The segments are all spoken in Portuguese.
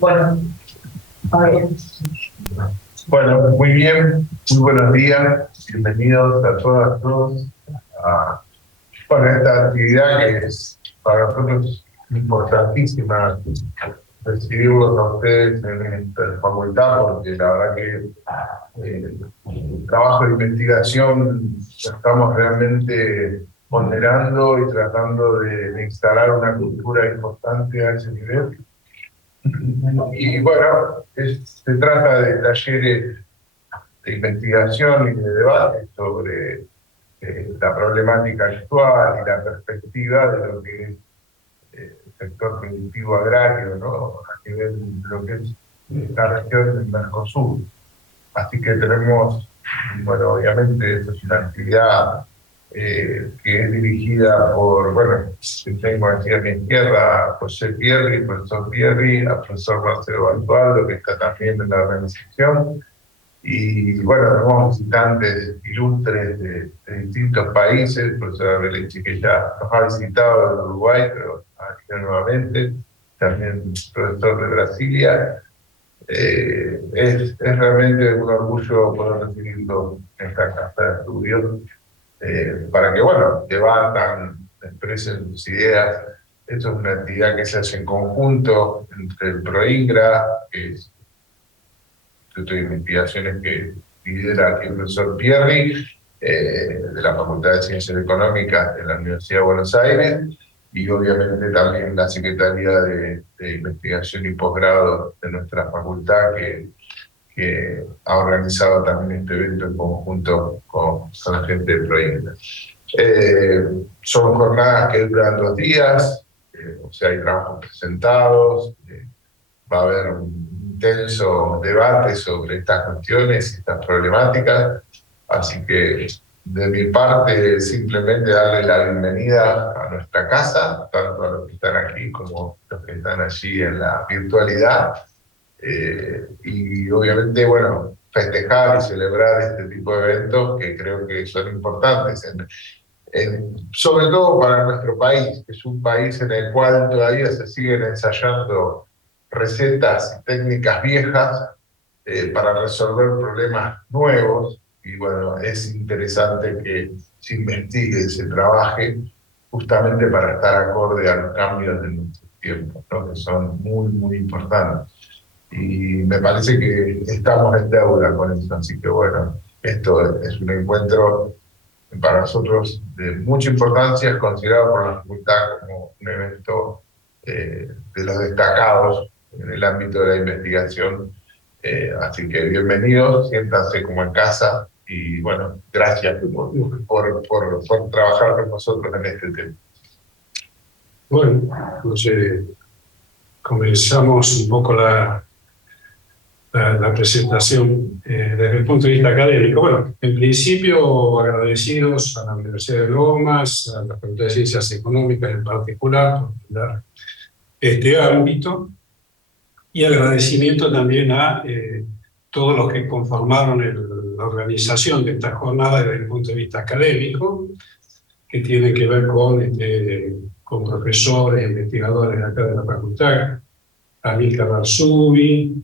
Bueno, a ver. Bueno, muy bien, muy buenos días, bienvenidos a todas, todos a esta actividad que es para nosotros importantísima recibirlos a ustedes en esta facultad, porque la verdad que el trabajo de investigación lo estamos realmente ponderando y tratando de instalar una cultura importante a ese nivel. Y bueno, se trata de talleres de investigación y de debate sobre la problemática actual y la perspectiva de lo que es el sector productivo agrario, ¿no? A nivel de lo que es la región del Mercosur. Así que tenemos, bueno, obviamente esto es una actividad que es dirigida por, bueno, tengo aquí a mi izquierda a José Pierri, profesor Pierri, al profesor Marcelo Basualdo, que está también en la organización, y bueno, tenemos visitantes ilustres de distintos países, el profesor Belechi, que ya nos ha visitado en Uruguay, pero aquí nuevamente, también profesor de Brasilia. Es realmente un orgullo poder recibirlo en esta casa de estudios, para que, bueno, debatan, expresen sus ideas. Esto es una actividad que se hace en conjunto entre el PROINGRA, que es el Instituto de Investigaciones que lidera aquí el profesor Pierri, de la Facultad de Ciencias Económicas de la Universidad de Buenos Aires, y obviamente también la Secretaría de Investigación y Posgrado de nuestra facultad, que ha organizado también este evento en conjunto con la gente de Proingra. Son jornadas que duran 2 días, o sea, hay trabajos presentados, va a haber un intenso debate sobre estas cuestiones y estas problemáticas, así que de mi parte simplemente darle la bienvenida a nuestra casa, tanto a los que están aquí como los que están allí en la virtualidad, y obviamente, bueno, festejar y celebrar este tipo de eventos que creo que son importantes, sobre todo para nuestro país, que es un país en el cual todavía se siguen ensayando recetas y técnicas viejas para resolver problemas nuevos, y bueno, es interesante que se investigue y se trabaje justamente para estar acorde a los cambios de nuestros tiempos, ¿no? Que son muy, muy importantes. Y me parece que estamos en deuda con eso, así que bueno, esto es un encuentro para nosotros de mucha importancia, es considerado por la facultad como un evento de los destacados en el ámbito de la investigación, así que bienvenidos, siéntanse como en casa, y bueno, gracias por trabajar con nosotros en este tema. Bueno, entonces comenzamos un poco la presentación desde el punto de vista académico. Bueno, en principio agradecidos a la Universidad de Lomas, a la Facultad de Ciencias Económicas en particular por brindar este ámbito, y agradecimiento también a todos los que conformaron la organización de esta jornada desde el punto de vista académico, que tiene que ver con profesores, investigadores de acá de la facultad, Amílcar Barzubi,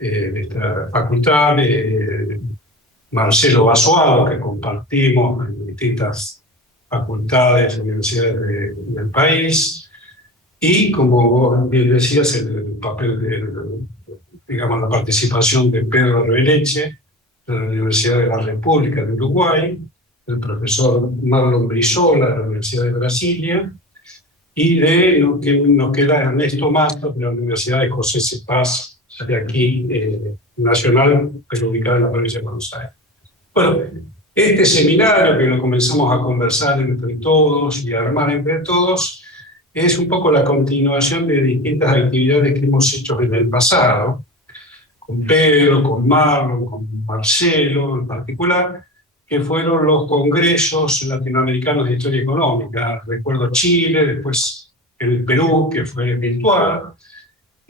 de esta facultad, Marcelo Basualdo, que compartimos en distintas facultades, universidades del país, y como vos bien decías, el papel digamos, la participación de Pedro Arbeleche, de la Universidad de la República de Uruguay, el profesor Marlon Brizola, de la Universidad de Brasilia, y de lo que nos queda Ernesto Matos, de la Universidad de José C. Paz, de aquí, nacional, pero ubicada en la provincia de Buenos Aires. Bueno, este seminario que lo comenzamos a conversar entre todos y a armar entre todos, es un poco la continuación de distintas actividades que hemos hecho en el pasado, con Pedro, con Marlon, con Marcelo en particular, que fueron los congresos latinoamericanos de historia económica. Recuerdo Chile, después el Perú, que fue virtual,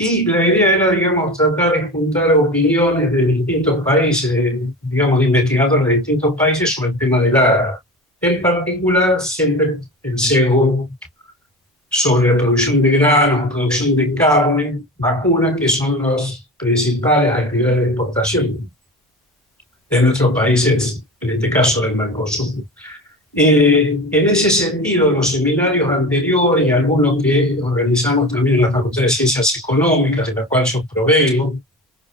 y la idea era, digamos, tratar de juntar opiniones de distintos países, digamos, de investigadores de distintos países sobre el tema del agro. En particular, siempre el sesgo sobre la producción de granos, producción de carne, vacuna, que son las principales actividades de exportación de nuestros países, en este caso del Mercosur. En ese sentido, los seminarios anteriores y algunos que organizamos también en la Facultad de Ciencias Económicas, de la cual yo provengo,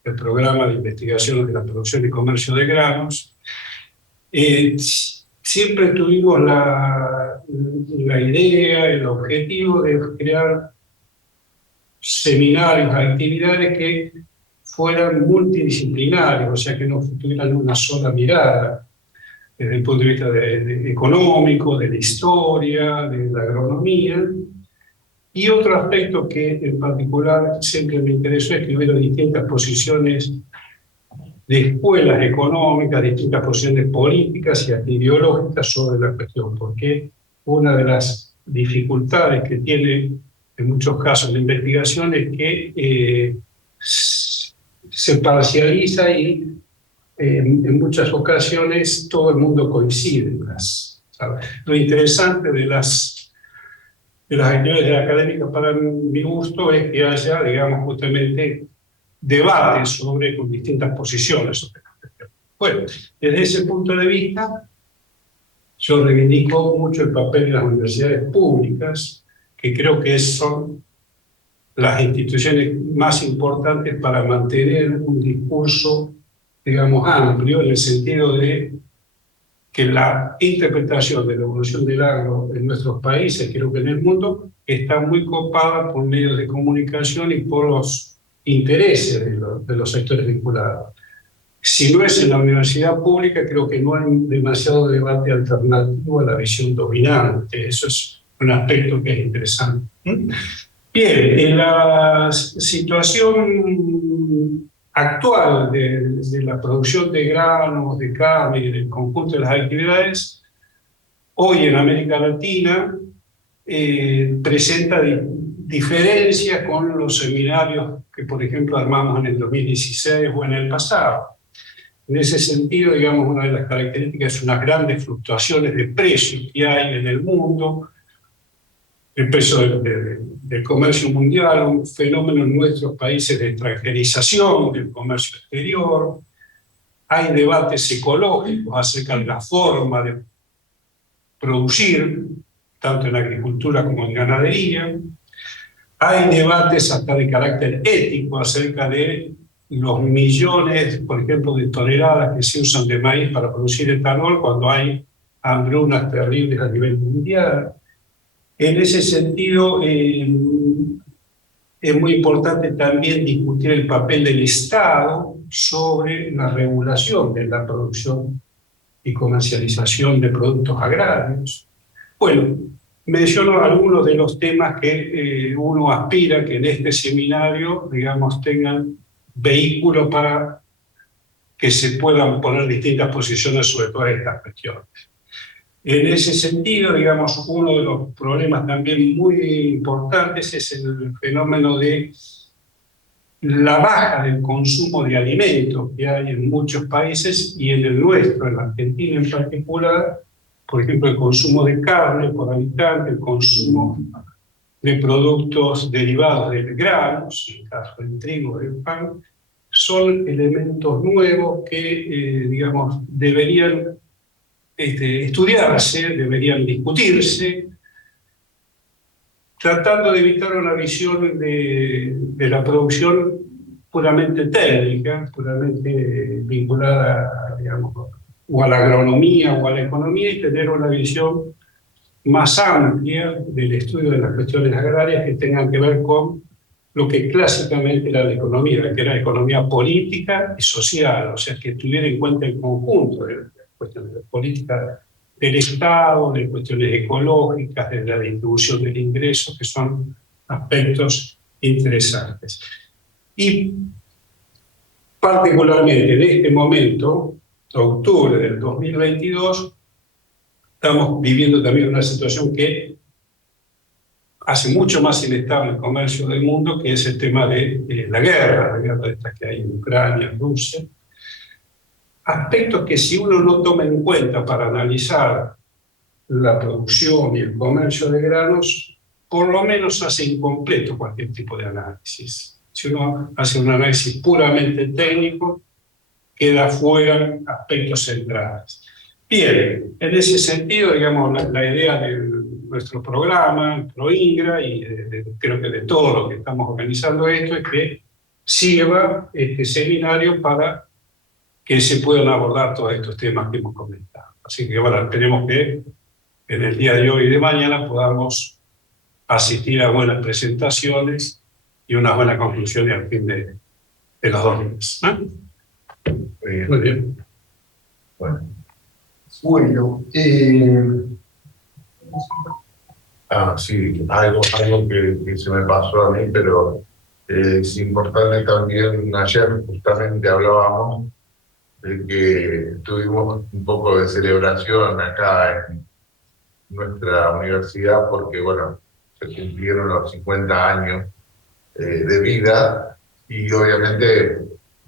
el programa de investigación de la producción y comercio de granos, siempre tuvimos la idea, el objetivo de crear seminarios, actividades que fueran multidisciplinarios, o sea, que no tuvieran una sola mirada, desde el punto de vista económico, de la historia, de la agronomía. Y otro aspecto que en particular siempre me interesó es que hubiera distintas posiciones de escuelas económicas, distintas posiciones políticas y hasta ideológicas sobre la cuestión, porque una de las dificultades que tiene en muchos casos la investigación es que se parcializa y en muchas ocasiones todo el mundo coincide. ¿Sabes? Lo interesante de las actividades académicas para mi gusto es que haya, digamos, justamente debates con distintas posiciones sobre la cuestión. Bueno, desde ese punto de vista, yo reivindico mucho el papel de las universidades públicas, que creo que son las instituciones más importantes para mantener un discurso, digamos, amplio, en el sentido de que la interpretación de la evolución del agro en nuestros países, creo que en el mundo, está muy copada por medios de comunicación y por los intereses de los sectores vinculados. Si no es en la universidad pública, creo que no hay demasiado debate alternativo a la visión dominante. Eso es un aspecto que es interesante. Bien, en la situación actual de la producción de granos, de carne y del conjunto de las actividades, hoy en América Latina presenta diferencias con los seminarios que, por ejemplo, armamos en el 2016 o en el pasado. En ese sentido, digamos, una de las características es unas grandes fluctuaciones de precios que hay en el mundo, el precio del comercio mundial, un fenómeno en nuestros países de extranjerización del comercio exterior. Hay debates ecológicos acerca de la forma de producir, tanto en agricultura como en ganadería. Hay debates hasta de carácter ético acerca de los millones, por ejemplo, de toneladas que se usan de maíz para producir etanol cuando hay hambrunas terribles a nivel mundial. En ese sentido, es muy importante también discutir el papel del Estado sobre la regulación de la producción y comercialización de productos agrarios. Bueno, menciono algunos de los temas que uno aspira que en este seminario, digamos, tengan vehículos para que se puedan poner distintas posiciones sobre todas estas cuestiones. En ese sentido, digamos, uno de los problemas también muy importantes es el fenómeno de la baja del consumo de alimentos que hay en muchos países y en el nuestro, en la Argentina en particular. Por ejemplo, el consumo de carne por habitante, el consumo de productos derivados de granos, en el caso del trigo, del pan, son elementos nuevos que, digamos, deberían estudiarse, deberían discutirse, tratando de evitar una visión de la producción puramente técnica, puramente vinculada, digamos, o a la agronomía o a la economía, y tener una visión más amplia del estudio de las cuestiones agrarias que tengan que ver con lo que clásicamente era la economía, que era la economía política y social, o sea, que tuviera en cuenta el conjunto de cuestiones de política del Estado, de cuestiones ecológicas, de la distribución del ingreso, que son aspectos interesantes. Y particularmente en este momento, octubre del 2022, estamos viviendo también una situación que hace mucho más inestable el comercio del mundo, que es el tema de la guerra esta que hay en Ucrania, en Rusia. Aspectos que si uno no toma en cuenta para analizar la producción y el comercio de granos, por lo menos hace incompleto cualquier tipo de análisis. Si uno hace un análisis puramente técnico, queda fuera aspectos centrales. Bien, en ese sentido, digamos, la idea de nuestro programa, ProINGRA, y creo que de todo lo que estamos organizando esto, es que sirva este seminario para que se puedan abordar todos estos temas que hemos comentado. Así que, bueno, tenemos que en el día de hoy y de mañana podamos asistir a buenas presentaciones y una buena conclusión al fin de los 2 días. Muy bien. Bueno. Bueno, Sí, algo que se me pasó a mí, pero es importante también. Ayer justamente hablábamos de que tuvimos un poco de celebración acá en nuestra universidad porque, bueno, se cumplieron los 50 años de vida y obviamente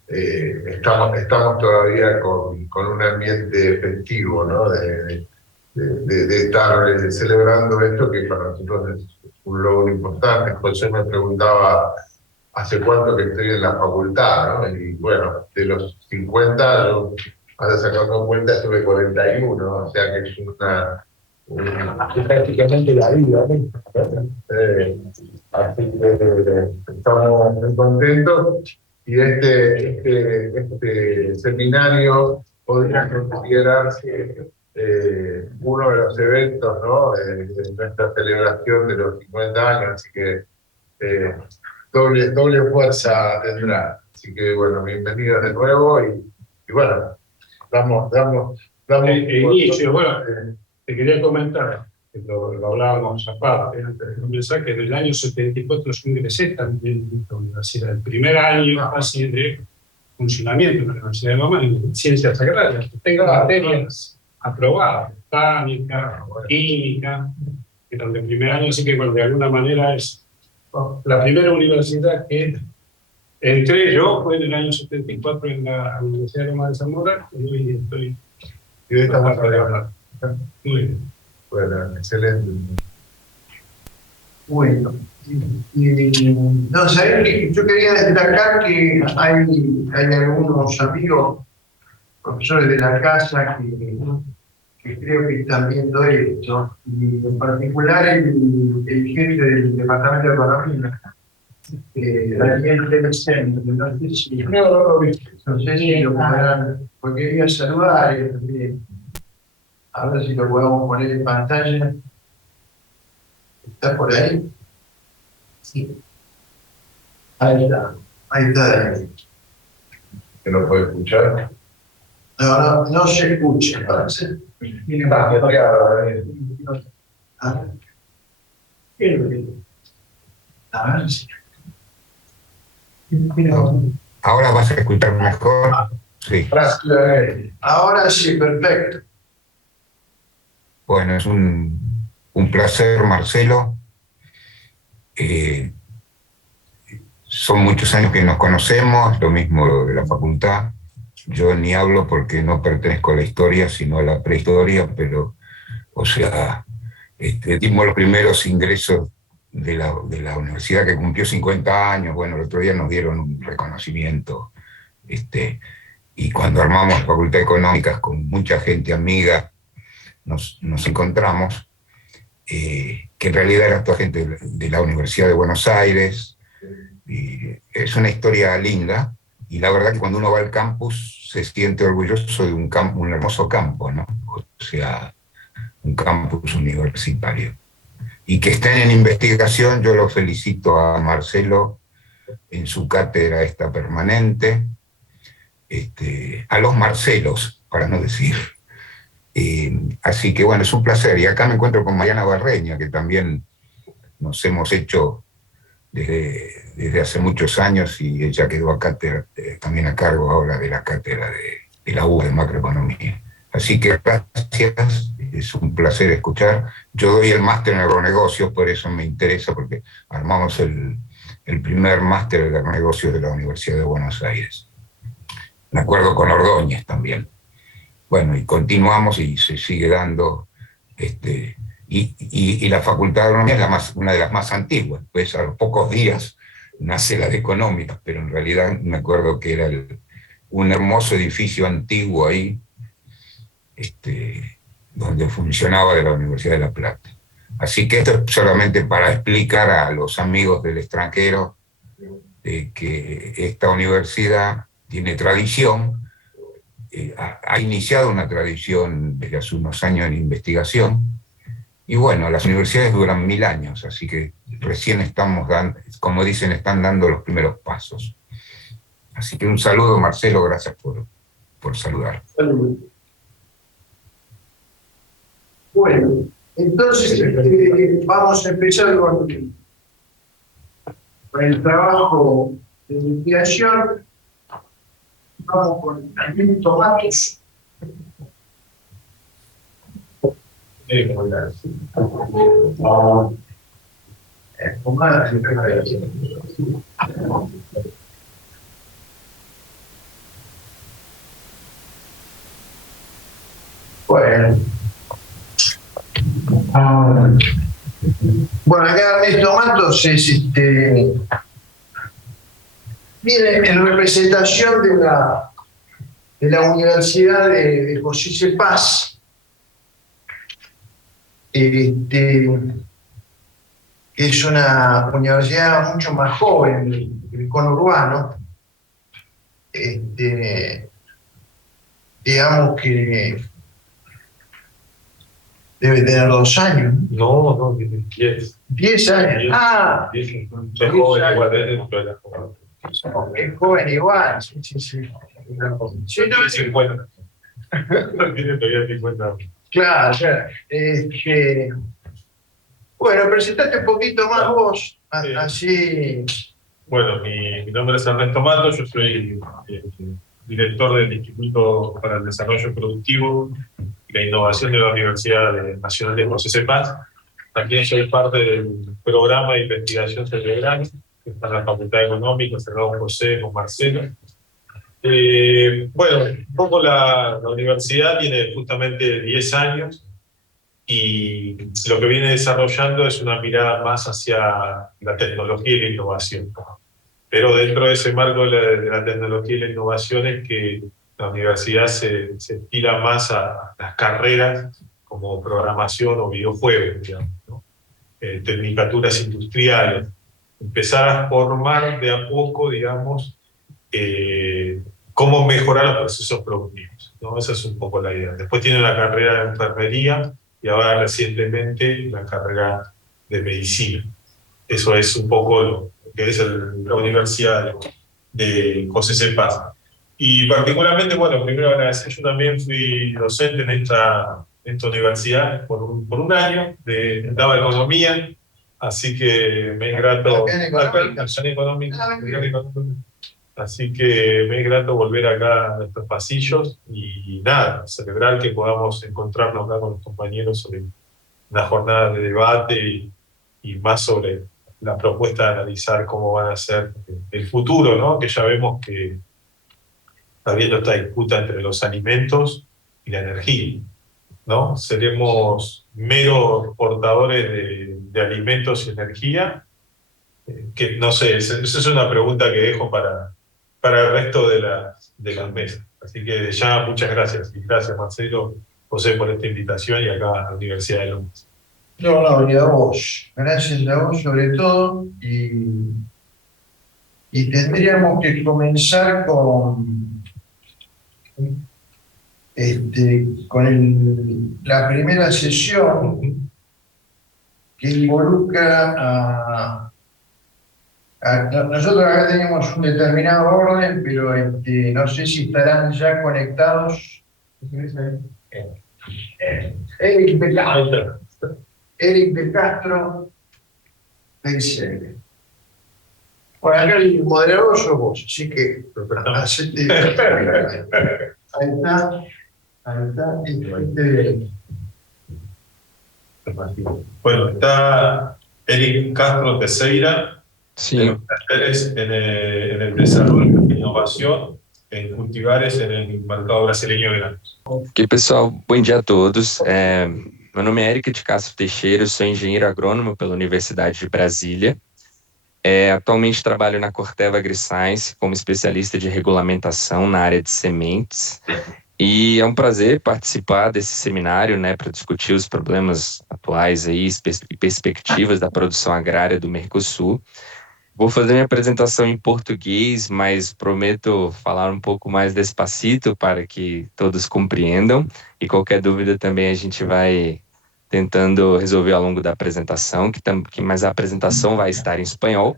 estamos todavía con un ambiente festivo, ¿no? De estar celebrando esto que para nosotros es un logro importante. José me preguntaba hace cuánto que estoy en la facultad, ¿no? Y bueno, de los 50, yo, ahora sacando cuenta, tuve 41, o sea que es prácticamente la vida, ¿no? Así que estamos muy contentos y este seminario podría considerarse uno de los eventos, ¿no? De nuestra celebración de los 50 años, así que doble fuerza tendrá. Así que bueno, bienvenidos de nuevo y bueno, damos Inicio, bueno, te quería comentar, que lo hablábamos aparte antes de comenzar, que en el año 74 yo ingresé también en la universidad, el primer año así de funcionamiento de la Universidad de Loma en ciencias agrarias. Tengo materias aprobadas, botánica, química, que eran de primer año, así que bueno, de alguna manera es la primera universidad que entré yo, fue en el año 74 en la Universidad de Loma de Zamora, y hoy estoy... Y hoy estamos para hablar. Muy bien. Bueno, excelente. bueno. No, ¿sabés qué? Yo quería destacar que hay algunos amigos, profesores de la casa, que creo que están viendo esto, y en particular el jefe del Departamento de Economía, Daniel Telecente, no sé si lo podrán, porque quería saludar, a ver si lo podemos poner en pantalla. ¿Está por ahí? Sí. Ahí está Daniel. ¿Que no puede escuchar? No se escucha, parece. Está bloqueado, Daniel. A ver si. Ahora vas a escuchar mejor. Sí. Ahora sí, perfecto. Bueno, es un placer, Marcelo. Son muchos años que nos conocemos, lo mismo de la facultad. Yo ni hablo porque no pertenezco a la historia, sino a la prehistoria, pero, o sea, dimos los primeros ingresos de la universidad que cumplió 50 años. Bueno, el otro día nos dieron un reconocimiento. Y cuando armamos la Facultad de Económicas con mucha gente amiga, nos encontramos, que en realidad era toda gente de la Universidad de Buenos Aires. Y es una historia linda, y la verdad que cuando uno va al campus se siente orgulloso de un hermoso campo, ¿no? O sea, un campus universitario. Y que estén en investigación, yo lo felicito a Marcelo en su cátedra esta permanente, a los Marcelos, para no decir. Así que bueno, es un placer. Y acá me encuentro con Mariana Barreña, que también nos hemos hecho desde hace muchos años, y ella quedó también a cargo ahora de la cátedra de la UBA de macroeconomía. Así que gracias, es un placer escuchar. Yo doy el máster en agronegocios, por eso me interesa, porque armamos el primer máster de agronegocios de la Universidad de Buenos Aires. De acuerdo con Ordóñez también. Bueno, y continuamos y se sigue dando y la Facultad de Agronomía es una de las más antiguas, pues a los pocos días nace la de Económicas, pero en realidad me acuerdo que era un hermoso edificio antiguo ahí, donde funcionaba de la Universidad de La Plata. Así que esto es solamente para explicar a los amigos del extranjero de que esta universidad tiene tradición, ha iniciado una tradición desde hace unos años en investigación, y bueno, las universidades duran 1000 años, así que recién estamos dando, como dicen, están dando los primeros pasos. Así que un saludo, Marcelo, gracias por saludar. Bueno, entonces vamos a empezar con el trabajo de investigación. Vamos con Alberto Matos. Bueno, acá Ernesto Matos viene en representación de la Universidad de José C. Paz, que es una universidad mucho más joven del conurbano. Digamos que debe tener 2 años. No, tiene 10. 10 años. 10, Ah, 10, es joven igual dentro de la joven. es joven igual. Sí. Sí, no, 50. Tiene todavía 50. claro. Bueno, presentate un poquito más vos, así. Bueno, mi nombre es Ernesto Matos, yo soy director del Instituto para el Desarrollo Productivo y la Innovación de la Universidad Nacional de José C. Paz. También soy parte del programa de investigación cerebral, que está en la Facultad de Económicas, en Raúl José, con Marcelo. Bueno, un poco la universidad tiene justamente 10 años y lo que viene desarrollando es una mirada más hacia la tecnología y la innovación. Pero dentro de ese marco de la tecnología y la innovación es que la universidad se tira más a las carreras como programación o videojuegos, digamos, ¿no? Tecnicaturas industriales. Empezar a formar de a poco, digamos, cómo mejorar los procesos productivos, ¿no? Esa es un poco la idea. Después tiene la carrera de enfermería y ahora recientemente la carrera de medicina. Eso es un poco lo que es la Universidad de José C. Paz. Y particularmente, bueno, primero agradecer, yo también fui docente en esta universidad por un año, daba economía, así que me es grato. Así que me es grato volver acá a estos pasillos y nada, celebrar que podamos encontrarnos acá con los compañeros sobre una jornada de debate y más sobre la propuesta de analizar cómo van a ser el futuro, ¿no? Que ya vemos que está habiendo esta disputa entre los alimentos y la energía, ¿no? ¿Seremos meros portadores de alimentos y energía? Que no sé, esa es una pregunta que dejo para el resto de las mesas. Así que ya muchas gracias. Y gracias, Marcelo, José, por esta invitación y acá a la Universidad de Londres. No, y a vos. Gracias a vos sobre todo. Y tendríamos que comenzar con la primera sesión que involucra nosotros acá tenemos un determinado orden, pero no sé si estarán ya conectados. Eric de Castro, dice. Bueno, acá el moderador sos vos, así que hacete. Ahí está. Bueno, está Eric Castro Teixeira. Sí. En el desarrollo de innovação em cultivares no mercado brasileño de granos. Ok, pessoal, bom dia a todos. Meu nome é Érica de Castro Teixeira, eu sou engenheiro agrônomo pela Universidade de Brasília. Atualmente trabalho na Corteva AgriScience como especialista de regulamentação na área de sementes. E é um prazer participar desse seminário, né, para discutir os problemas atuais aí, e perspectivas da produção agrária do Mercosul. Vou fazer minha apresentação em português, mas prometo falar um pouco mais despacito para que todos compreendam. E qualquer dúvida também a gente vai tentando resolver ao longo da apresentação, mas a apresentação vai estar em espanhol.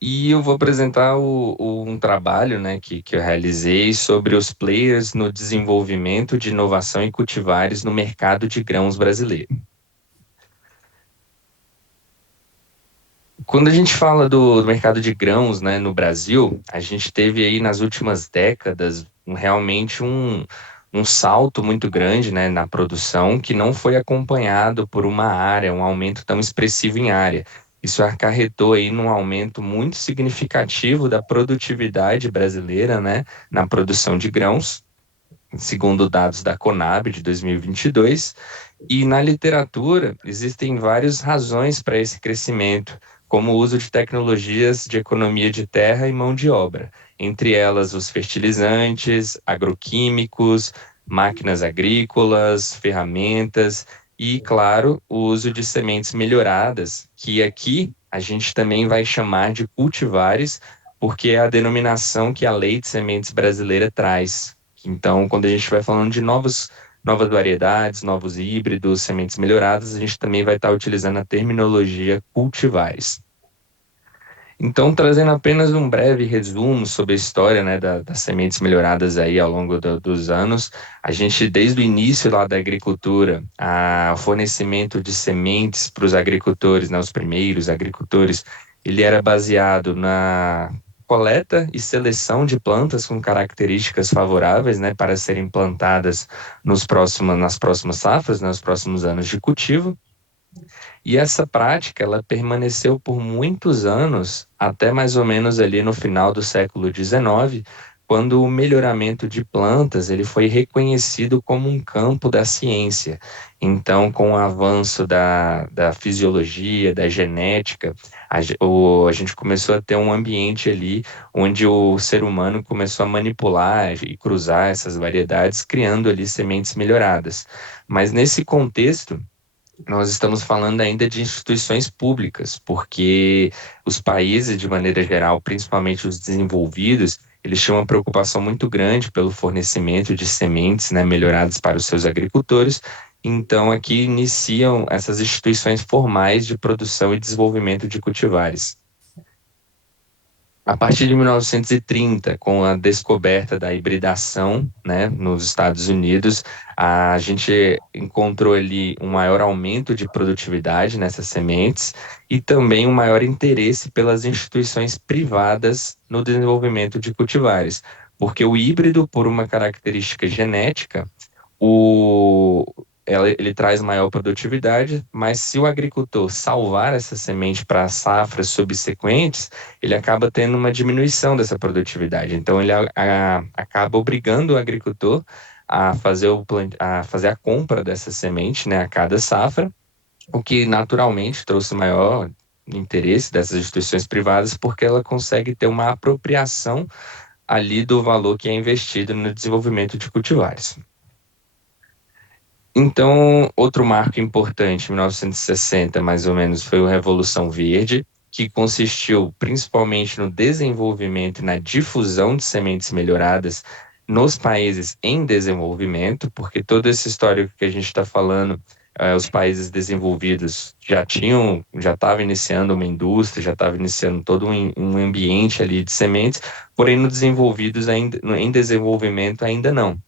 E eu vou apresentar um trabalho, né, que eu realizei sobre os players no desenvolvimento de inovação em cultivares no mercado de grãos brasileiro. Quando a gente fala do mercado de grãos, né, no Brasil, a gente teve aí nas últimas décadas realmente um salto muito grande, né, na produção, que não foi acompanhado por uma área, um aumento tão expressivo em área. Isso acarretou aí num aumento muito significativo da produtividade brasileira, né, na produção de grãos, segundo dados da Conab de 2022. E na literatura existem várias razões para esse crescimento, como o uso de tecnologias de economia de terra e mão de obra, entre elas os fertilizantes, agroquímicos, máquinas agrícolas, ferramentas e, claro, o uso de sementes melhoradas, que aqui a gente também vai chamar de cultivares, porque é a denominação que a Lei de Sementes brasileira traz. Então, quando a gente vai falando de novas variedades, novos híbridos, sementes melhoradas, a gente também vai estar utilizando a terminologia cultivares. Então, trazendo apenas um breve resumo sobre a história, né, das sementes melhoradas aí ao longo dos anos, a gente, desde o início lá da agricultura, o fornecimento de sementes para os agricultores, né, os primeiros agricultores, ele era baseado na coleta e seleção de plantas com características favoráveis, né, para serem plantadas nas próximas safras, nos próximos anos de cultivo. E essa prática, ela permaneceu por muitos anos, até mais ou menos ali no final do século XIX, quando o melhoramento de plantas ele foi reconhecido como um campo da ciência. Então, com o avanço da fisiologia, da genética, a gente começou a ter um ambiente ali onde o ser humano começou a manipular e cruzar essas variedades, criando ali sementes melhoradas. Mas nesse contexto, nós estamos falando ainda de instituições públicas, porque os países, de maneira geral, principalmente os desenvolvidos, eles tinham uma preocupação muito grande pelo fornecimento de sementes, né, melhoradas para os seus agricultores. Então, aqui iniciam essas instituições formais de produção e desenvolvimento de cultivares. A partir de 1930, com a descoberta da hibridação, né, nos Estados Unidos, a gente encontrou ali um maior aumento de produtividade nessas sementes e também um maior interesse pelas instituições privadas no desenvolvimento de cultivares, porque o híbrido, por uma característica genética, ele traz maior produtividade, mas se o agricultor salvar essa semente para safras subsequentes, ele acaba tendo uma diminuição dessa produtividade. Então, ele acaba obrigando o agricultor a fazer a compra dessa semente, né, a cada safra, o que naturalmente trouxe maior interesse dessas instituições privadas, porque ela consegue ter uma apropriação ali do valor que é investido no desenvolvimento de cultivares. Então, outro marco importante, em 1960, mais ou menos, foi a Revolução Verde, que consistiu principalmente no desenvolvimento e na difusão de sementes melhoradas nos países em desenvolvimento, porque todo esse histórico que a gente está falando, os países desenvolvidos já estavam iniciando uma indústria, já estavam iniciando todo um ambiente ali de sementes, porém no em desenvolvimento ainda não.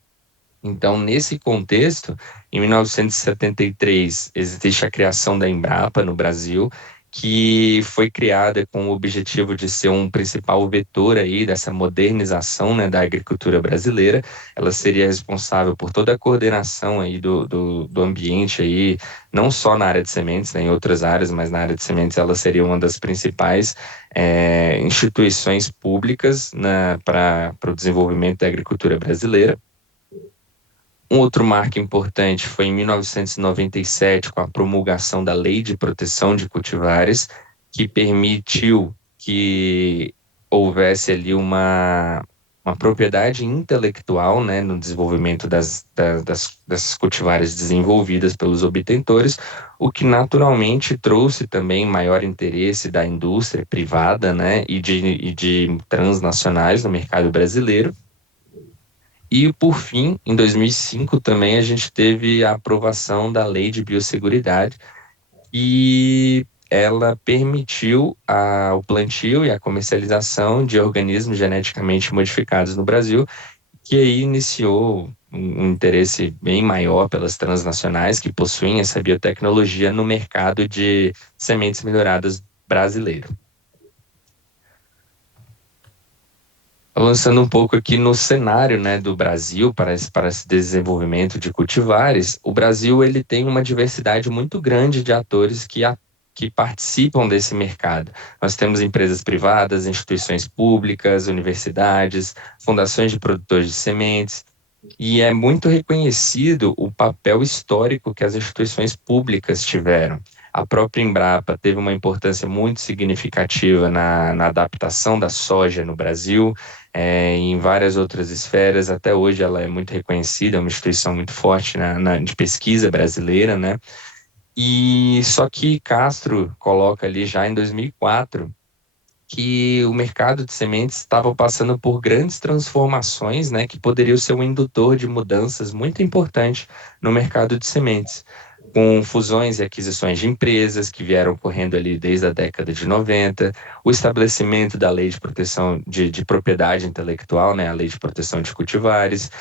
Então, nesse contexto, em 1973, existe a criação da Embrapa no Brasil, que foi criada com o objetivo de ser um principal vetor aí dessa modernização, né, da agricultura brasileira. Ela seria responsável por toda a coordenação aí do ambiente aí, não só na área de sementes, né, em outras áreas, mas na área de sementes ela seria uma das principais instituições públicas, né, para o desenvolvimento da agricultura brasileira. Um outro marco importante foi em 1997, com a promulgação da Lei de Proteção de Cultivares, que permitiu que houvesse ali uma propriedade intelectual, né, no desenvolvimento das cultivares desenvolvidas pelos obtentores, o que naturalmente trouxe também maior interesse da indústria privada, né, e de transnacionais no mercado brasileiro. E, por fim, em 2005 também a gente teve a aprovação da Lei de Biosseguridade, e ela permitiu o plantio e a comercialização de organismos geneticamente modificados no Brasil, que aí iniciou um interesse bem maior pelas transnacionais que possuem essa biotecnologia no mercado de sementes melhoradas brasileiro. Avançando um pouco aqui no cenário, né, do Brasil para esse desenvolvimento de cultivares, o Brasil ele tem uma diversidade muito grande de atores que participam desse mercado. Nós temos empresas privadas, instituições públicas, universidades, fundações de produtores de sementes, e é muito reconhecido o papel histórico que as instituições públicas tiveram. A própria Embrapa teve uma importância muito significativa na adaptação da soja no Brasil, em várias outras esferas. Até hoje ela é muito reconhecida, é uma instituição muito forte de pesquisa brasileira, né? E só que Castro coloca ali já em 2004 que o mercado de sementes estava passando por grandes transformações, né, que poderiam ser um indutor de mudanças muito importante no mercado de sementes, com fusões e aquisições de empresas que vieram ocorrendo ali desde a década de 90, o estabelecimento da Lei de Proteção de Propriedade Intelectual, né, a Lei de Proteção de Cultivares,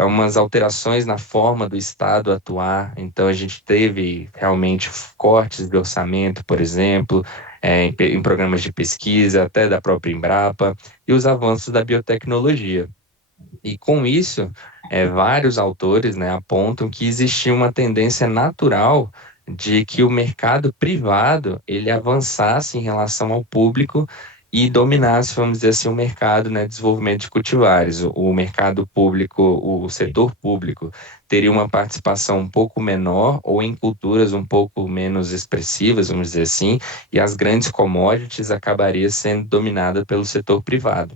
umas alterações na forma do Estado atuar. Então, a gente teve realmente cortes de orçamento, por exemplo, em programas de pesquisa, até da própria Embrapa, e os avanços da biotecnologia. E com isso, vários autores, né, apontam que existia uma tendência natural de que o mercado privado ele avançasse em relação ao público e dominasse, vamos dizer assim, o mercado, né, de desenvolvimento de cultivares. O mercado público, o setor público, teria uma participação um pouco menor ou em culturas um pouco menos expressivas, vamos dizer assim, e as grandes commodities acabariam sendo dominadas pelo setor privado.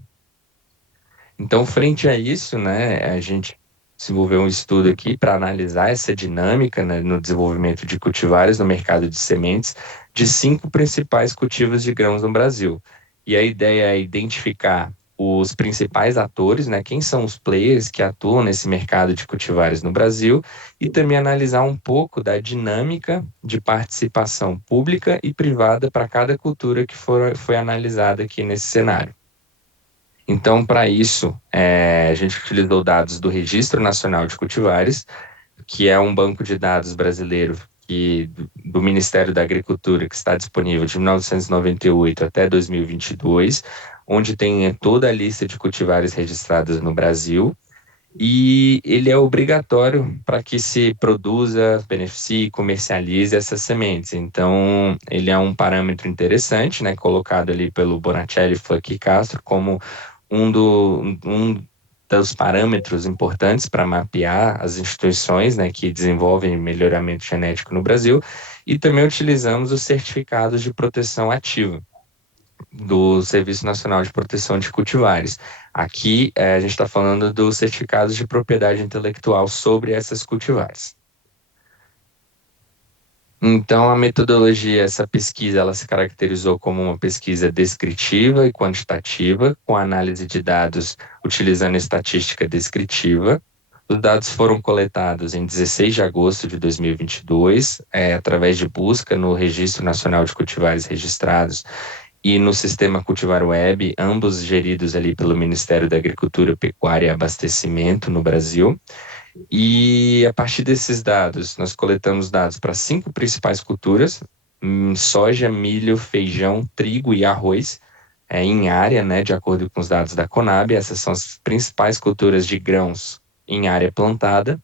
Então, frente a isso, né, a gente desenvolveu um estudo aqui para analisar essa dinâmica, né, no desenvolvimento de cultivares no mercado de sementes de 5 principais cultivos de grãos no Brasil. E a ideia é identificar os principais atores, né, quem são os players que atuam nesse mercado de cultivares no Brasil, e também analisar um pouco da dinâmica de participação pública e privada para cada cultura que foi analisada aqui nesse cenário. Então, para isso, a gente utilizou dados do Registro Nacional de Cultivares, que é um banco de dados brasileiro do Ministério da Agricultura, que está disponível de 1998 até 2022, onde tem toda a lista de cultivares registrados no Brasil, e ele é obrigatório para que se produza, beneficie e comercialize essas sementes. Então, ele é um parâmetro interessante, né, colocado ali pelo Bonacelli, Fluck e Castro como um dos parâmetros importantes para mapear as instituições, né, que desenvolvem melhoramento genético no Brasil, e também utilizamos os certificados de proteção ativa do Serviço Nacional de Proteção de Cultivares. Aqui a gente está falando dos certificados de propriedade intelectual sobre essas cultivares. Então, a metodologia, essa pesquisa, ela se caracterizou como uma pesquisa descritiva e quantitativa, com análise de dados utilizando estatística descritiva. Os dados foram coletados em 16 de agosto de 2022, através de busca no Registro Nacional de Cultivares Registrados e no Sistema Cultivar Web, ambos geridos ali pelo Ministério da Agricultura, Pecuária e Abastecimento no Brasil. E a partir desses dados, nós coletamos dados para 5 principais culturas: soja, milho, feijão, trigo e arroz, em área, né, de acordo com os dados da Conab. Essas são as principais culturas de grãos em área plantada.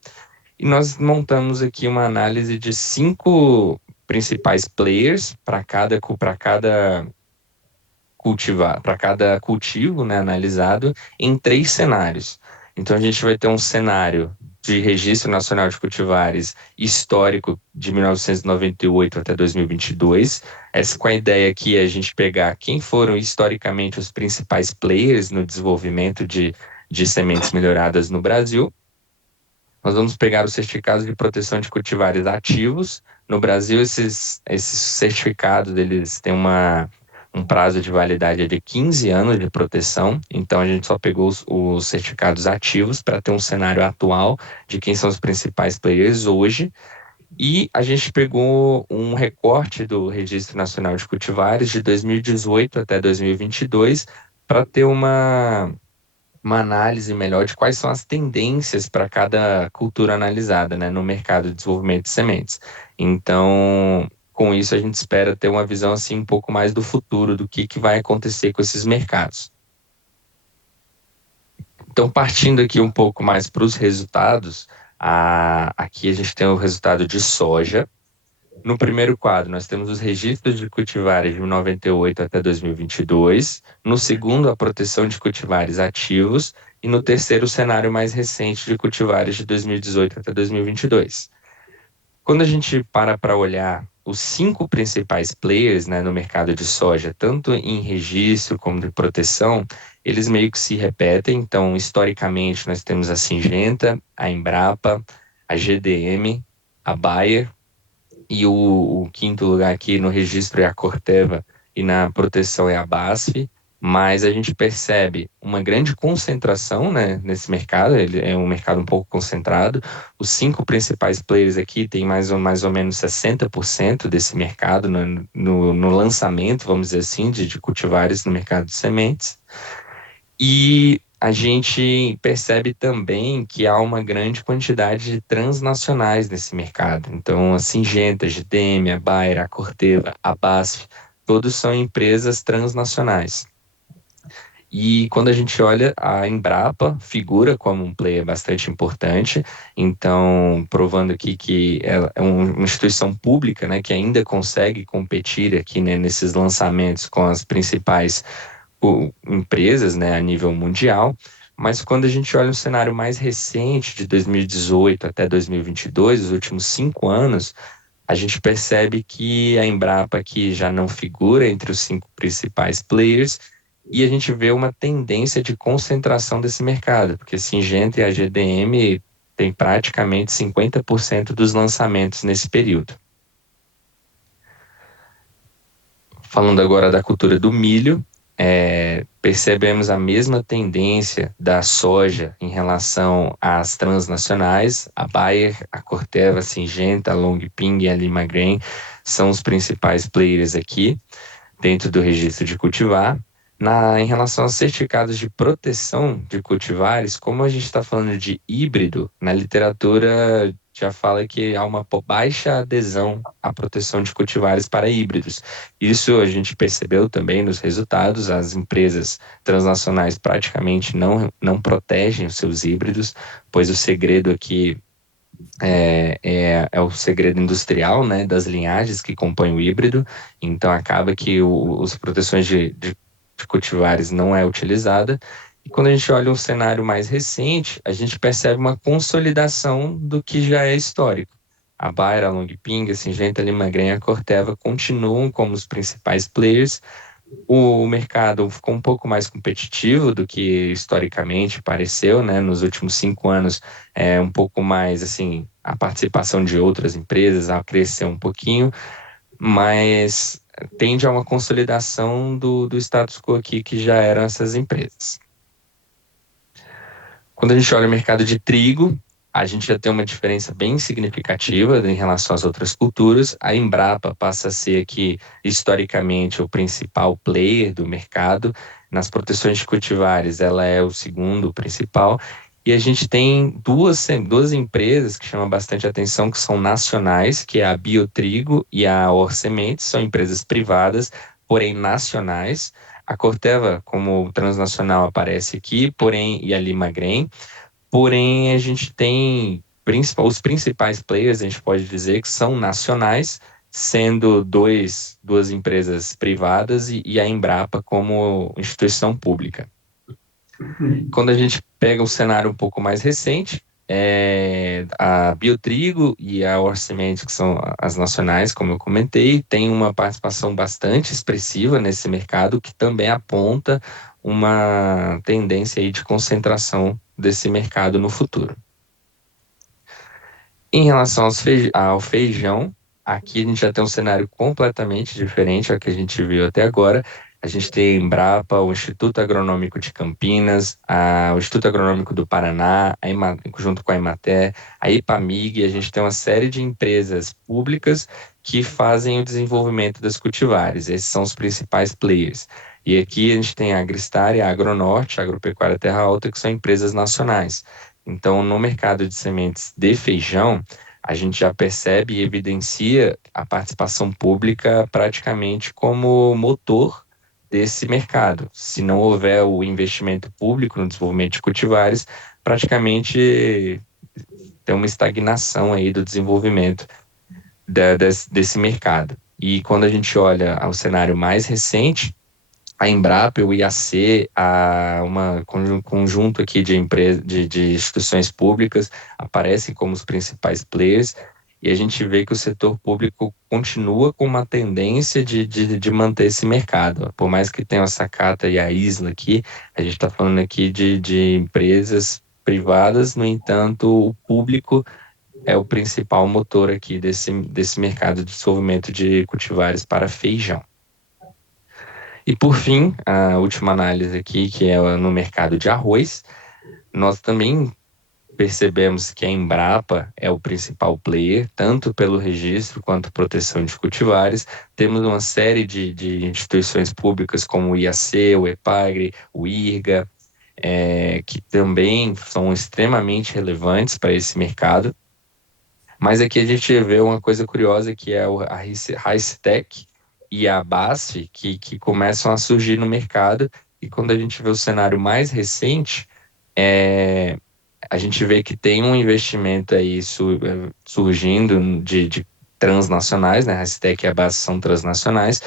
E nós montamos aqui uma análise de 5 principais players para cada cultivo, né, analisado em 3 cenários. Então, a gente vai ter um cenário de Registro Nacional de Cultivares histórico de 1998 até 2022. Essa com a ideia aqui é a gente pegar quem foram historicamente os principais players no desenvolvimento de sementes melhoradas no Brasil. Nós vamos pegar os certificados de proteção de cultivares ativos. No Brasil, esses certificados eles têm um prazo de validade de 15 anos de proteção, então a gente só pegou os certificados ativos para ter um cenário atual de quem são os principais players hoje, e a gente pegou um recorte do Registro Nacional de Cultivares de 2018 até 2022 para ter uma análise melhor de quais são as tendências para cada cultura analisada, né, no mercado de desenvolvimento de sementes. Então, com isso, a gente espera ter uma visão assim um pouco mais do futuro, do que vai acontecer com esses mercados. Então, partindo aqui um pouco mais para os resultados, aqui a gente tem o resultado de soja. No primeiro quadro, nós temos os registros de cultivares de 98 até 2022. No segundo, a proteção de cultivares ativos. E no terceiro, o cenário mais recente de cultivares de 2018 até 2022. Quando a gente para olhar os 5 principais players, né, no mercado de soja, tanto em registro como de proteção, eles meio que se repetem. Então, historicamente, nós temos a Syngenta, a Embrapa, a GDM, a Bayer, e o quinto lugar aqui no registro é a Corteva e na proteção é a BASF, mas a gente percebe uma grande concentração, né, nesse mercado. Ele é um mercado um pouco concentrado. Os 5 principais players aqui têm mais ou menos 60% desse mercado no lançamento, vamos dizer assim, de cultivares no mercado de sementes. E a gente percebe também que há uma grande quantidade de transnacionais nesse mercado. Então, a Syngenta, a GDM, a Bayer, a Corteva, a BASF, todos são empresas transnacionais. E quando a gente olha, a Embrapa figura como um player bastante importante, então provando aqui que ela é uma instituição pública, né, que ainda consegue competir aqui, né, nesses lançamentos com as principais empresas, né, a nível mundial. Mas quando a gente olha o cenário mais recente, de 2018 até 2022, os últimos 5 anos, a gente percebe que a Embrapa aqui já não figura entre os 5 principais players, e a gente vê uma tendência de concentração desse mercado, porque a Syngenta e a GDM têm praticamente 50% dos lançamentos nesse período. Falando agora da cultura do milho, percebemos a mesma tendência da soja em relação às transnacionais. A Bayer, a Corteva, a Syngenta, a Longping e a Lima Grain são os principais players aqui dentro do registro de cultivar. Em relação aos certificados de proteção de cultivares, como a gente está falando de híbrido, na literatura já fala que há uma baixa adesão à proteção de cultivares para híbridos. Isso a gente percebeu também nos resultados. As empresas transnacionais praticamente não protegem os seus híbridos, pois o segredo aqui é o segredo industrial, né, das linhagens que compõem o híbrido. Então acaba que as proteções de cultivares não é utilizada. E quando a gente olha um cenário mais recente, a gente percebe uma consolidação do que já é histórico. A Bayer, a Longping, a Syngenta, a Lima Grain e a Corteva continuam como os principais players. O mercado ficou um pouco mais competitivo do que historicamente pareceu, né? Nos últimos 5 anos, um pouco mais, assim, a participação de outras empresas a crescer um pouquinho, mas tende a uma consolidação do status quo aqui, que já eram essas empresas. Quando a gente olha o mercado de trigo, a gente já tem uma diferença bem significativa em relação às outras culturas. A Embrapa passa a ser aqui, historicamente, o principal player do mercado. Nas proteções de cultivares, ela é o segundo principal. E a gente tem duas empresas que chamam bastante atenção, que são nacionais, que é a Biotrigo e a Orsementes. São empresas privadas, porém nacionais. A Corteva, como transnacional, aparece aqui, porém, e a Lima Grain. Porém, a gente tem os principais players, a gente pode dizer, que são nacionais, sendo duas empresas privadas e a Embrapa como instituição pública. Quando a gente pega um cenário um pouco mais recente, A Biotrigo e a Orcimento, que são as nacionais, como eu comentei, tem uma participação bastante expressiva nesse mercado, que também aponta uma tendência aí de concentração desse mercado no futuro. Em relação ao feijão, aqui a gente já tem um cenário completamente diferente ao que a gente viu até agora. A gente tem a Embrapa, o Instituto Agronômico de Campinas, o Instituto Agronômico do Paraná, junto com a Emater, a Ipamig, a gente tem uma série de empresas públicas que fazem o desenvolvimento das cultivares. Esses são os principais players. E aqui a gente tem a Agristar e a Agronorte, a Agropecuária Terra Alta, que são empresas nacionais. Então, no mercado de sementes de feijão, a gente já percebe e evidencia a participação pública praticamente como motor desse mercado. Se não houver o investimento público no desenvolvimento de cultivares, praticamente tem uma estagnação aí do desenvolvimento desse mercado. E quando a gente olha ao cenário mais recente, a Embrapa, o IAC, conjunto aqui de empresas, de instituições públicas aparecem como os principais players, e a gente vê que o setor público continua com uma tendência de manter esse mercado. Por mais que tenha a Sacata e a Isla aqui, a gente está falando aqui de empresas privadas, no entanto, o público é o principal motor aqui desse mercado de desenvolvimento de cultivares para feijão. E por fim, a última análise aqui, que é no mercado de arroz, nós também percebemos que a Embrapa é o principal player, tanto pelo registro quanto proteção de cultivares. Temos uma série de instituições públicas como o IAC, o EPAGRE, o IRGA, que também são extremamente relevantes para esse mercado. Mas aqui a gente vê uma coisa curiosa, que é a Racetec e a BASF, que começam a surgir no mercado, e quando a gente vê o cenário mais recente, a gente vê que tem um investimento aí surgindo de transnacionais, né? A Racetec e a BASF são transnacionais,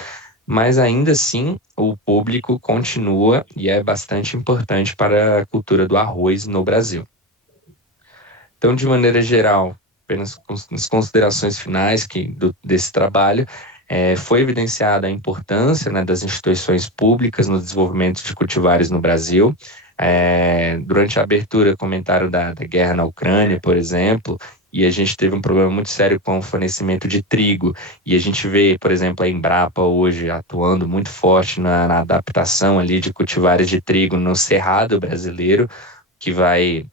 mas ainda assim o público continua e é bastante importante para a cultura do arroz no Brasil. Então, de maneira geral, apenas as considerações finais desse trabalho, foi evidenciada a importância, né, das instituições públicas no desenvolvimento de cultivares no Brasil. Durante a abertura, comentaram da guerra na Ucrânia, por exemplo, e a gente teve um problema muito sério com o fornecimento de trigo. E a gente vê, por exemplo, a Embrapa hoje atuando muito forte na adaptação ali de cultivares de trigo no cerrado brasileiro, que vai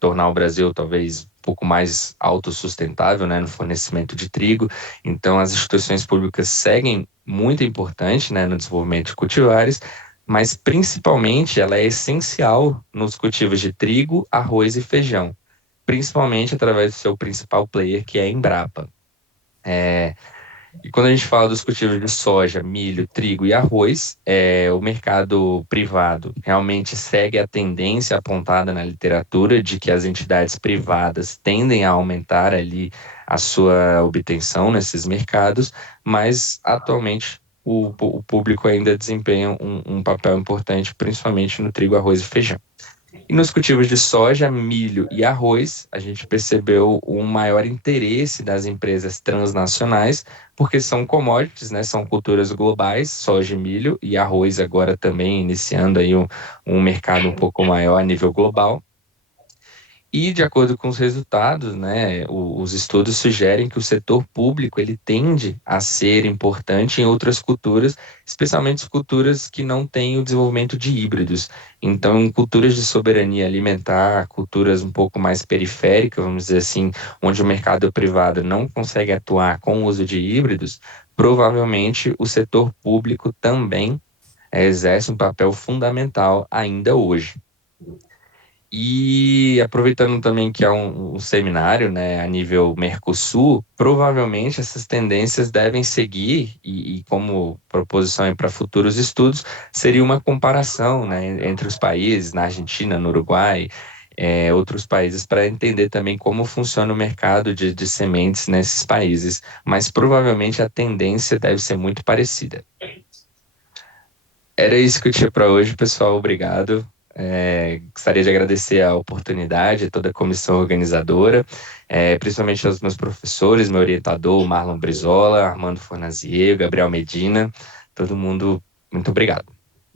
tornar o Brasil talvez um pouco mais autossustentável, né, no fornecimento de trigo. Então, as instituições públicas seguem muito importante, né, no desenvolvimento de cultivares, mas principalmente ela é essencial nos cultivos de trigo, arroz e feijão, principalmente através do seu principal player, que é a Embrapa. E quando a gente fala dos cultivos de soja, milho, trigo e arroz, o mercado privado realmente segue a tendência apontada na literatura de que as entidades privadas tendem a aumentar ali a sua obtenção nesses mercados, mas atualmente o público ainda desempenha um papel importante, principalmente no trigo, arroz e feijão. E nos cultivos de soja, milho e arroz, a gente percebeu um maior interesse das empresas transnacionais, porque são commodities, né? São culturas globais, soja, milho e arroz agora também iniciando aí um mercado um pouco maior a nível global. E de acordo com os resultados, né, os estudos sugerem que o setor público ele tende a ser importante em outras culturas, especialmente as culturas que não têm o desenvolvimento de híbridos. Então, em culturas de soberania alimentar, culturas um pouco mais periféricas, vamos dizer assim, onde o mercado privado não consegue atuar com o uso de híbridos, provavelmente o setor público também exerce um papel fundamental ainda hoje. E aproveitando também que é um seminário, né, a nível Mercosul, provavelmente essas tendências devem seguir, e como proposição para futuros estudos, seria uma comparação, né, entre os países, na Argentina, no Uruguai, outros países, para entender também como funciona o mercado de sementes nesses países. Mas provavelmente a tendência deve ser muito parecida. Era isso que eu tinha para hoje, pessoal. Obrigado. Gostaria de agradecer a oportunidade, a toda a comissão organizadora, principalmente aos meus professores, meu orientador, Marlon Brizola, Armando Fornazier, Gabriel Medina, todo mundo, muito obrigado.